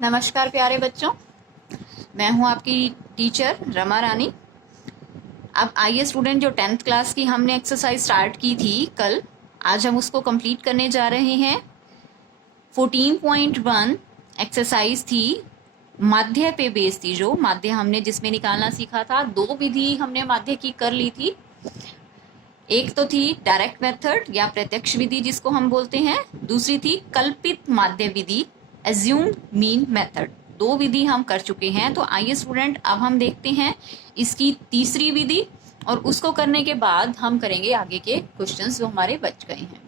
नमस्कार प्यारे बच्चों, मैं हूं आपकी टीचर रमा रानी। अब आइए स्टूडेंट, जो 10th क्लास की हमने एक्सरसाइज स्टार्ट की थी कल, आज हम उसको कंप्लीट करने जा रहे हैं। 14.1 एक्सरसाइज थी, माध्य पे बेस थी। जो माध्य हमने जिसमें निकालना सीखा था, दो विधि हमने माध्य की कर ली थी। एक तो थी डायरेक्ट मेथड या प्रत्यक्ष विधि जिसको हम बोलते हैं, दूसरी थी कल्पित माध्य विधि, एज्यूम्ड मीन मेथड। दो विधि हम कर चुके हैं। तो आइए स्टूडेंट, अब हम देखते हैं इसकी तीसरी विधि, और उसको करने के बाद हम करेंगे आगे के क्वेश्चंस जो हमारे बच गए हैं।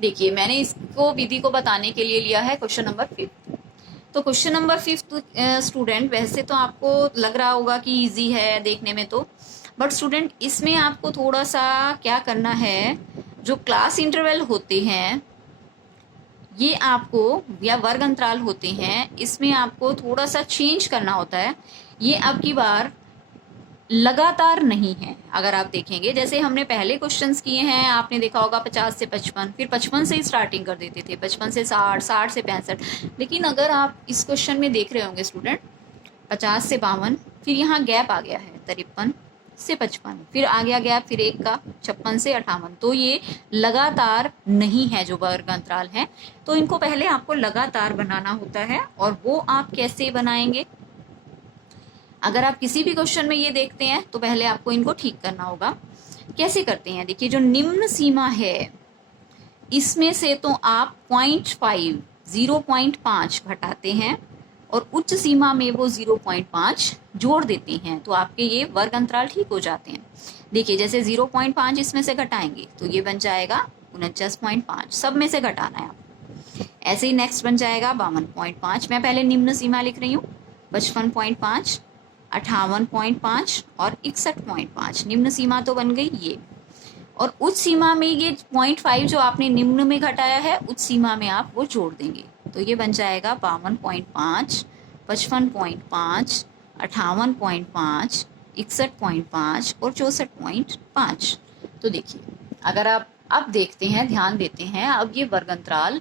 देखिए, मैंने इसको विधि को बताने के लिए लिया है क्वेश्चन नंबर 5। तो क्वेश्चन नंबर 5 स्टूडेंट, वैसे तो आपको लग रहा होगा कि इजी है देखने में, तो बट स्टूडेंट इसमें आपको थोड़ा सा क्या करना है, जो क्लास इंटरवल होते हैं ये आपको, या वर्ग अंतराल होते हैं, इसमें आपको थोड़ा सा चेंज करना होता है। ये अब की बार लगातार नहीं है। अगर आप देखेंगे, जैसे हमने पहले क्वेश्चंस किए हैं, आपने देखा होगा 50 से 55, फिर 55 से ही स्टार्टिंग कर देते थे, 55 से 60, 60 से 65। लेकिन अगर आप इस क्वेश्चन में देख रहे होंगे स्टूडेंट, 50 से 52, फिर यहाँ गैप आ गया है 53 से 55, फिर आ गया गैप फिर एक का 56 से 58। तो ये लगातार नहीं है जो वर्ग अंतराल है। तो इनको पहले आपको लगातार बनाना होता है, और वो आप कैसे बनाएंगे, अगर आप किसी भी क्वेश्चन में ये देखते हैं तो पहले आपको इनको ठीक करना होगा। कैसे करते हैं, देखिए, जो निम्न सीमा है इसमें से तो आप 0.5 0.5 घटाते हैं, और उच्च सीमा में वो 0.5 जोड़ देते हैं, तो आपके ये वर्ग अंतराल ठीक हो जाते हैं। देखिए, जैसे 0.5 इसमें से घटाएंगे तो ये बन जाएगा 49.5, सब में से घटाना है आप। ऐसे ही नेक्स्ट बन जाएगा 52.5, मैं पहले निम्न सीमा लिख रही हूँ, 55.5, 58.5 और 61.5। निम्न सीमा तो बन गई ये, और उच्च सीमा में ये 0.5 जो आपने निम्न में घटाया है, उच्च सीमा में आप वो जोड़ देंगे, तो ये बन जाएगा 52.5, 55.5, 58.5, 61.5 और 64.5। तो देखिए, अगर आप अब देखते हैं, ध्यान देते हैं, अब ये वर्ग अंतराल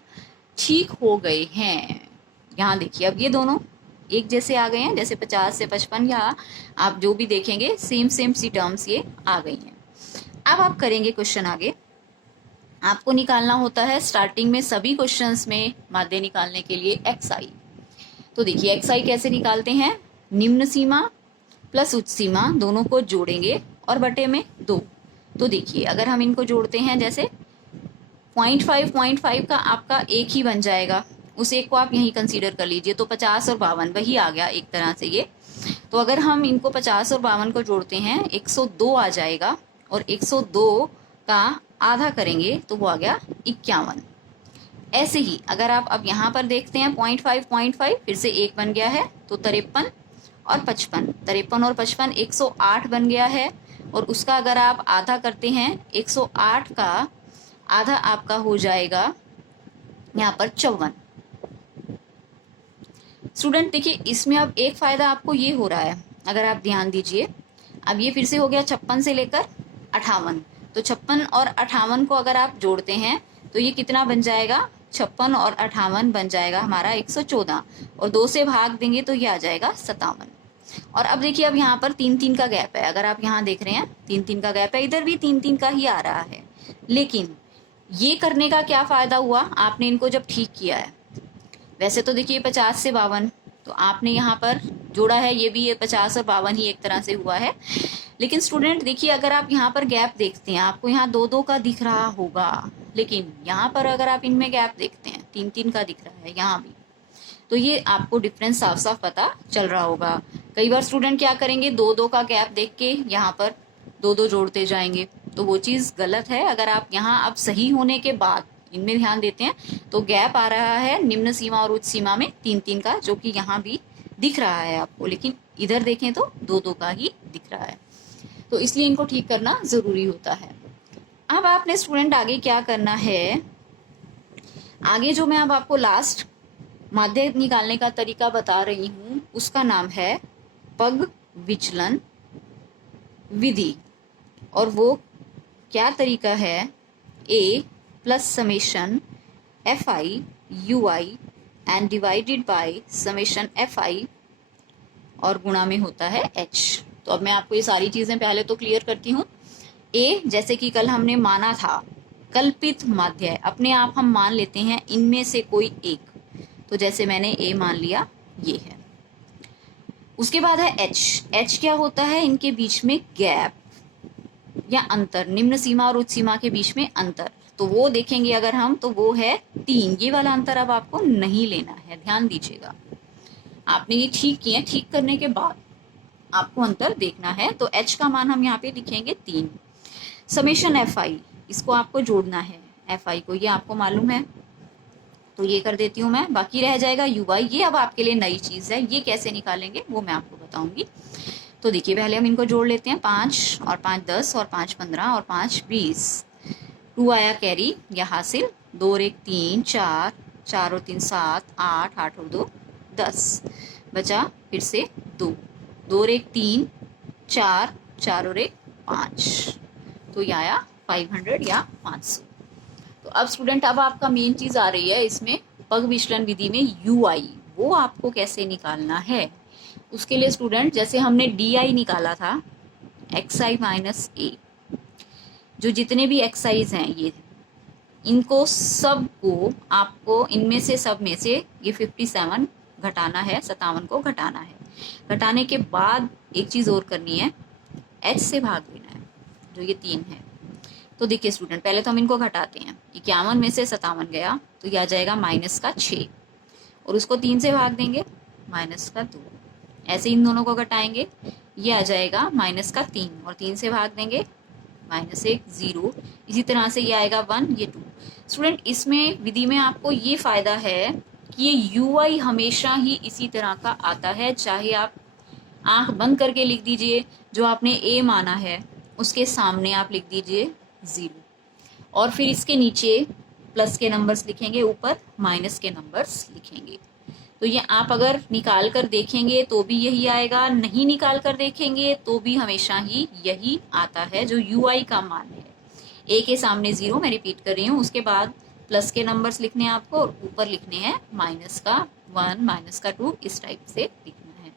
ठीक हो गए हैं। यहाँ देखिए, अब ये दोनों एक जैसे आ गए हैं, जैसे 50 से 55, या आप जो भी देखेंगे सेम सेम सी टर्म्स ये आ गई हैं। अब आप करेंगे क्वेश्चन आगे, आपको निकालना होता है स्टार्टिंग में सभी क्वेश्चंस में माध्य निकालने के लिए xi। तो देखिए, xi कैसे निकालते हैं, निम्न सीमा प्लस उच्च सीमा दोनों को जोड़ेंगे और बटे में 2। तो देखिए, अगर हम इनको जोड़ते हैं, जैसे 0.5 का आपका एक ही बन जाएगा, उस एक को आप यहीं कंसीडर कर लीजिए, तो 50 और 52 वही आ गया एक तरह से ये। तो अगर हम इनको 50 और 52 को जोड़ते हैं, 102 आ जाएगा, और 102 का आधा करेंगे तो वो आ गया 51। ऐसे ही अगर आप अब यहाँ पर देखते हैं, 0.5 फिर से एक बन गया है, तो 53 और 55, 53 और 55 108 बन गया है, और उसका अगर आप आधा करते हैं, 108 का आधा आपका हो जाएगा यहाँ पर 54। स्टूडेंट देखिए, इसमें अब एक फायदा आपको ये हो रहा है, अगर आप ध्यान दीजिए, अब ये फिर से हो गया 56 से लेकर 58, तो 56 और 58 को अगर आप जोड़ते हैं तो ये कितना बन जाएगा, 56 और 58 बन जाएगा हमारा 114, और 2 से भाग देंगे तो ये आ जाएगा 57। और अब देखिए, अब यहाँ पर 3-3 का गैप है, अगर आप यहाँ देख रहे हैं 3-3 का गैप है, इधर भी 3-3 का ही आ रहा है। लेकिन ये करने का क्या फायदा हुआ, आपने इनको जब ठीक किया है, वैसे तो देखिए 50 से 52, तो आपने यहाँ पर जोड़ा है, ये भी ये 50 और 52 ही एक तरह से हुआ है। लेकिन स्टूडेंट देखिए, अगर आप यहाँ पर गैप देखते हैं, आपको यहाँ 2-2 का दिख रहा होगा, लेकिन यहाँ पर अगर आप इनमें गैप देखते हैं, 3-3 का दिख रहा है यहाँ भी, तो ये आपको डिफरेंस साफ साफ पता चल रहा होगा। कई बार स्टूडेंट क्या करेंगे, 2-2 का गैप देख के यहाँ पर 2-2 जोड़ते जाएंगे, तो वो चीज़ गलत है। अगर आप यहाँ अब सही होने के बाद इनमें ध्यान देते हैं, तो गैप आ रहा है निम्न सीमा और उच्च सीमा में 3-3 का, जो कि यहाँ भी दिख रहा है आपको, लेकिन इधर देखें तो 2-2 का ही दिख रहा है। तो इसलिए इनको ठीक करना ज़रूरी होता है। अब आपने स्टूडेंट आगे क्या करना है, आगे जो मैं अब आपको लास्ट माध्य निकालने का तरीका बता रही हूँ, उसका नाम है पग विचलन विधि। और वो क्या तरीका है, a plus summation fi ui and divided by summation F I और गुणा में होता है एच। तो अब मैं आपको ये सारी चीजें पहले तो क्लियर करती हूँ। ए, जैसे कि कल हमने माना था कल्पित माध्य है, अपने आप हम मान लेते हैं इनमें से कोई एक, तो जैसे मैंने ए मान लिया, ये है। उसके बाद है एच। एच क्या होता है? इनके बीच में गैप या अंतर, निम्न सीमा और उच्च सीमा के बीच में अंतर। तो वो देखेंगे अगर हम, तो वो है 3। ये वाला अंतर अब आपको नहीं लेना है, ध्यान दीजिएगा। आपने ये ठीक किया, ठीक करने के बाद आपको अंतर देखना है। तो एच का मान हम यहाँ पे लिखेंगे 3। समेशन एफ आई, इसको आपको जोड़ना है एफ आई को, ये आपको मालूम है, तो ये कर देती हूँ मैं। बाकी रह जाएगा यू आई, ये अब आपके लिए नई चीज है, ये कैसे निकालेंगे वो मैं आपको बताऊंगी। तो देखिए पहले हम इनको जोड़ लेते हैं। 5 और 5 10 और 5 15 और 5 20। 2 आया कैरी या हासिल। 2 और 1 3, 4, 4 और 3 7, 8, 8 और 2 10, बचा फिर से 2, 2 और 1 3, 4, 4 और 1 5, तो ये आया 500 या 500। तो अब स्टूडेंट, अब आपका मेन चीज आ रही है इसमें पग विचलन विधि में यू आई, वो आपको कैसे निकालना है। उसके लिए स्टूडेंट, जैसे हमने डी आई निकाला था, एक्स आई माइनस ए, जो जितने भी एक्साइज हैं ये, इनको सबको आपको इनमें से सब में से ये 57 घटाना है, 57 को घटाना है। घटाने के बाद एक चीज और करनी है, एच से भाग देना है, जो ये 3 है। तो देखिए स्टूडेंट, पहले तो हम इनको घटाते हैं। 51 में से 57 गया तो ये आ जाएगा माइनस का 6, और उसको 3 से भाग देंगे, माइनस का 2। ऐसे इन दोनों को घटाएंगे, ये आ जाएगा माइनस का 3, और 3 से भाग देंगे, माइनस 1 0। इसी तरह से ये आएगा 1, ये 2। स्टूडेंट, इसमें विधि में आपको ये फायदा है कि ये यू आई हमेशा ही इसी तरह का आता है, चाहे आप आंख बंद करके लिख दीजिए, जो आपने ए माना है उसके सामने आप लिख दीजिए 0, और फिर इसके नीचे प्लस के नंबर्स लिखेंगे, ऊपर माइनस के नंबर्स लिखेंगे। तो ये आप अगर निकाल कर देखेंगे तो भी यही आएगा, नहीं निकाल कर देखेंगे तो भी हमेशा ही यही आता है, जो यू आई का मान है। ए के सामने 0, मैं रिपीट कर रही हूँ, उसके बाद प्लस के नंबर्स लिखने हैं आपको, और ऊपर लिखने हैं माइनस का 1, माइनस का 2, इस टाइप से लिखना है।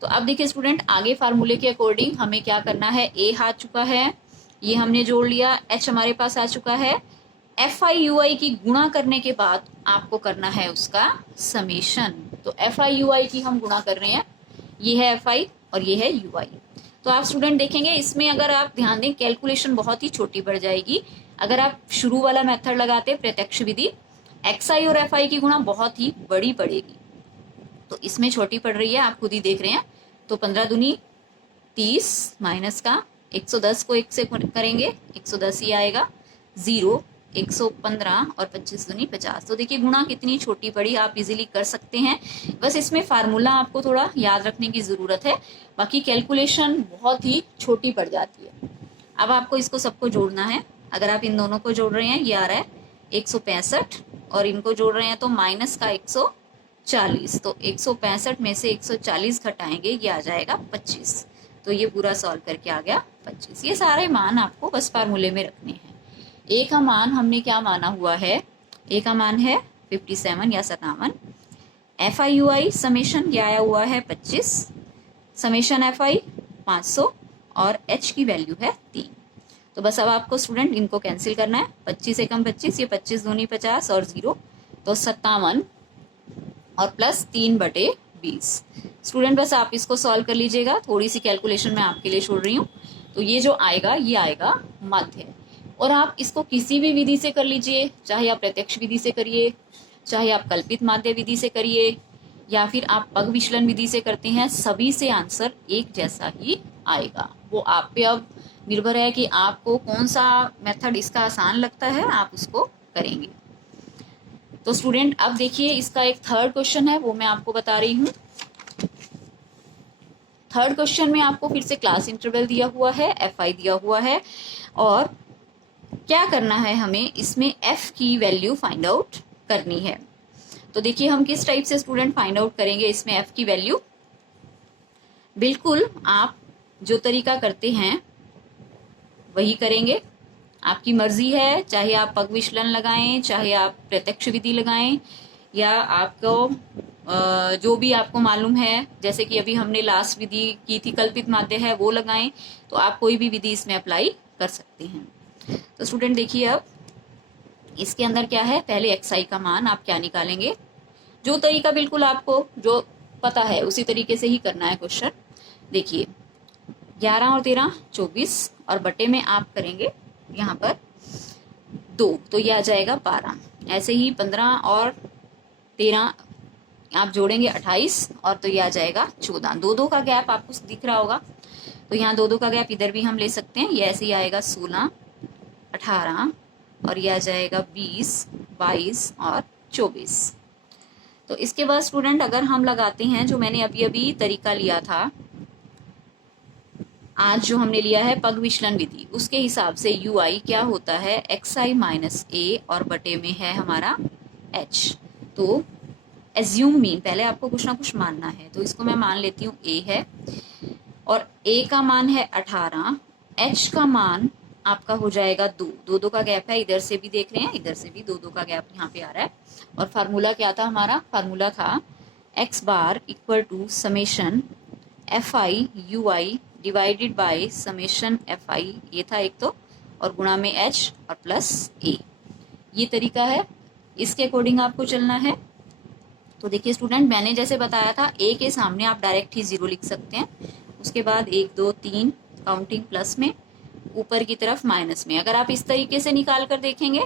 तो अब देखिए स्टूडेंट, आगे फार्मूले के अकॉर्डिंग हमें क्या करना है। ए आ चुका है, ये हमने जोड़ लिया, एच हमारे पास आ चुका है। एफ आई यू आई की गुणा करने के बाद आपको करना है उसका समेशन। तो एफ आई यू आई की हम गुणा कर रहे हैं, ये है एफ आई और ये है यू आई। तो आप स्टूडेंट देखेंगे इसमें अगर आप ध्यान दें, कैलकुलेशन बहुत ही छोटी पड़ जाएगी। अगर आप शुरू वाला मेथड लगाते प्रत्यक्ष विधि, एक्स आई और एफ आई की गुणा बहुत ही बड़ी पड़ेगी, तो इसमें छोटी पड़ रही है, आप खुद ही देख रहे हैं। तो 15 दूनी 30, माइनस का 110 को 1 से करेंगे, 110 ही आएगा, 0, 115 और 25 दूनी 50। तो देखिए गुणा कितनी छोटी पड़ी, आप इजीली कर सकते हैं। बस इसमें फार्मूला आपको थोड़ा याद रखने की जरूरत है, बाकी कैलकुलेशन बहुत ही छोटी पड़ जाती है। अब आपको इसको सबको जोड़ना है। अगर आप इन दोनों को जोड़ रहे हैं, ये आ रहा है 165, और इनको जोड़ रहे हैं तो माइनस का 140। तो 165 में से 140 घटाएंगे, ये आ जाएगा 25। तो ये पूरा सॉल्व करके आ गया 25। ये सारे मान आपको बस फार्मूले में रखने हैं। ए का मान हमने क्या माना हुआ है, ए का मान है 57 या 57। F I you I summation क्या आया हुआ है 25, समेशन एफ आई 500, और एच की वैल्यू है 3। तो बस अब आपको स्टूडेंट इनको कैंसिल करना है। 25 एकम 25, ये 25 दूनी 50 और 0, तो 57 और प्लस 3/20। स्टूडेंट बस आप इसको सॉल्व कर लीजिएगा, थोड़ी सी कैलकुलेशन मैं आपके लिए छोड़ रही हूँ। तो ये जो आएगा, ये आएगा माध्य, और आप इसको किसी भी विधि से कर लीजिए, चाहे आप प्रत्यक्ष विधि से करिए, चाहे आप कल्पित माध्य विधि से करिए, या फिर आप पग विचलन विधि से करते हैं, सभी से आंसर एक जैसा ही आएगा। वो आप पे अब निर्भर है कि आपको कौन सा मेथड इसका आसान लगता है, आप उसको करेंगे। तो स्टूडेंट अब देखिए, इसका एक थर्ड क्वेश्चन है, वो मैं आपको बता रही हूँ। थर्ड क्वेश्चन में आपको फिर से क्लास इंटरवल दिया हुआ है, एफ आई दिया हुआ है, और क्या करना है हमें, इसमें एफ की वैल्यू फाइंड आउट करनी है। तो देखिए हम किस टाइप से स्टूडेंट फाइंड आउट करेंगे इसमें एफ की वैल्यू। बिल्कुल आप जो तरीका करते हैं वही करेंगे, आपकी मर्जी है, चाहे आप पग विचलन लगाएं, चाहे आप प्रत्यक्ष विधि लगाएं, या आपको जो भी आपको मालूम है, जैसे कि अभी हमने लास्ट विधि की थी कल्पित माध्य है वो लगाएं, तो आप कोई भी विधि इसमें अप्लाई कर सकते हैं। तो स्टूडेंट देखिए अब इसके अंदर क्या है, पहले xi का मान आप क्या निकालेंगे, जो तरीका बिल्कुल आपको जो पता है उसी तरीके से ही करना है क्वेश्चन। देखिए 11 और 13 24 और बटे में आप करेंगे यहाँ पर 2, तो ये आ जाएगा 12। ऐसे ही 15 और 13 आप जोड़ेंगे 28 और तो ये आ जाएगा 14। 2 का गैप आपको दिख रहा होगा, तो यहाँ 2 का गैप इधर भी हम ले सकते हैं। ये ऐसे ही आएगा 16 18 और ये आ जाएगा 20 22 और 24। तो इसके बाद स्टूडेंट अगर हम लगाते हैं जो मैंने अभी अभी तरीका लिया था, आज जो हमने लिया है पग विचलन विधि, उसके हिसाब से ui क्या होता है xi माइनस a और बटे में है हमारा h। तो एज्यूम मीन, पहले आपको कुछ ना कुछ मानना है, तो इसको मैं मान लेती हूँ a है और a का मान है 18, h का मान आपका हो जाएगा 2 का गैप है, इधर से भी देख रहे हैं इधर से भी 2 का गैप यहाँ पे आ रहा है। और फार्मूला क्या था हमारा, फार्मूला था x bar equal to summation fi ui divided by summation fi, ये था एक तो, और गुणा में h और प्लस a। ये तरीका है, इसके अकॉर्डिंग आपको चलना है। तो देखिए स्टूडेंट मैंने जैसे बताया था a के सामने आप डायरेक्ट ही 0 लिख सकते हैं, उसके बाद 1 2 3 काउंटिंग प्लस में, ऊपर की तरफ माइनस में। अगर आप इस तरीके से निकाल कर देखेंगे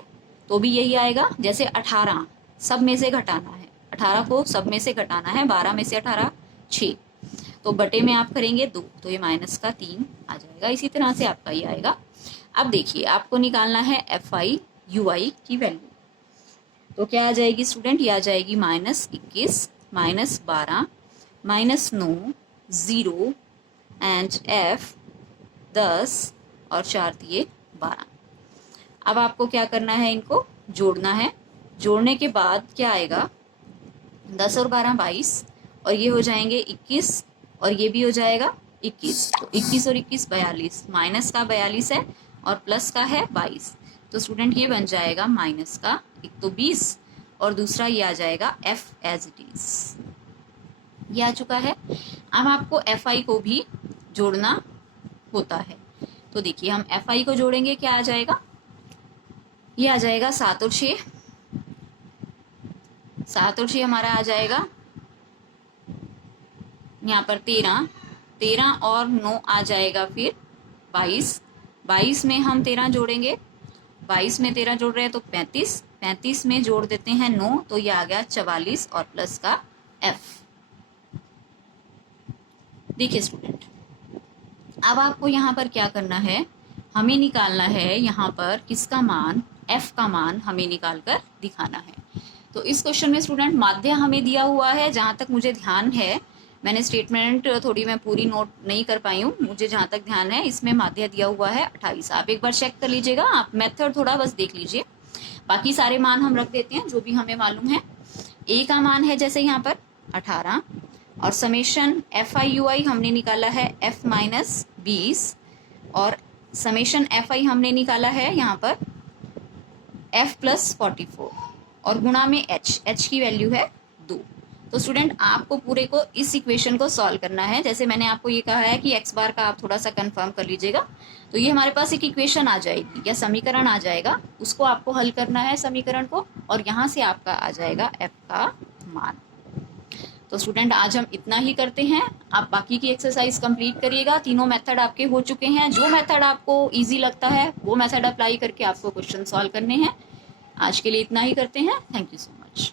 तो भी यही आएगा। जैसे 18 सब में से घटाना है, 18 को सब में से घटाना है, 12 में से 18 6, तो बटे में आप करेंगे 2, तो ये माइनस का 3 आ जाएगा। इसी तरह से आपका ये आएगा। अब देखिए आपको निकालना है fi ui की वैल्यू, तो क्या आ जाएगी स्टूडेंट, ये आ जाएगी -21 -12 -9 0 एंड f 10 और 4 दिए 12। अब आपको क्या करना है, इनको जोड़ना है। जोड़ने के बाद क्या आएगा, 10 और 12 22 और ये हो जाएंगे 21 और ये भी हो जाएगा 21, तो 21 और 21 42, माइनस का 42 है और प्लस का है 22। तो स्टूडेंट ये बन जाएगा माइनस का एक तो 20 और दूसरा ये आ जाएगा f एज इट इज, ये आ चुका है। अब आपको fi को भी जोड़ना होता है, तो देखिए हम fi को जोड़ेंगे, क्या आ जाएगा, ये आ जाएगा 7 और 6, 7 और 6 हमारा आ जाएगा यहाँ पर 13, 13 और 9 आ जाएगा फिर 22, 22 में हम 13 जोड़ेंगे, 22 में 13 जोड़ रहे हैं तो 35, 35 में जोड़ देते हैं 9, तो ये आ गया 44 और प्लस का f। देखिए स्टूडेंट अब आपको यहाँ पर क्या करना है, हमें निकालना है यहाँ पर किसका मान, f का मान हमें निकाल कर दिखाना है। तो इस क्वेश्चन में स्टूडेंट माध्य हमें दिया हुआ है, जहाँ तक मुझे ध्यान है, मैंने स्टेटमेंट थोड़ी मैं पूरी नोट नहीं कर पाई हूँ, मुझे जहाँ तक ध्यान है इसमें माध्य दिया हुआ है 28। आप एक बार चेक कर लीजिएगा, आप मेथड थोड़ा बस देख लीजिए। बाकी सारे मान हम रख देते हैं जो भी हमें मालूम है। a का मान है जैसे यहाँ पर 18 और समेशन fi ui हमने निकाला है f माइनस 20 और समेशन fi हमने निकाला है यहाँ पर f प्लस 44 और गुणा में h की वैल्यू है 2। तो स्टूडेंट आपको पूरे को इस इक्वेशन को सॉल्व करना है। जैसे मैंने आपको ये कहा है कि x बार का आप थोड़ा सा कंफर्म कर लीजिएगा, तो ये हमारे पास एक इक्वेशन आ जाएगी या समीकरण आ जाएगा, उसको आपको हल करना है समीकरण को, और यहाँ से आपका आ जाएगा f का मान। तो स्टूडेंट आज हम इतना ही करते हैं, आप बाकी की एक्सरसाइज कंप्लीट करिएगा। तीनों मेथड आपके हो चुके हैं, जो मेथड आपको इजी लगता है वो मेथड अप्लाई करके आपको क्वेश्चन सॉल्व करने हैं। आज के लिए इतना ही करते हैं। Thank you so much.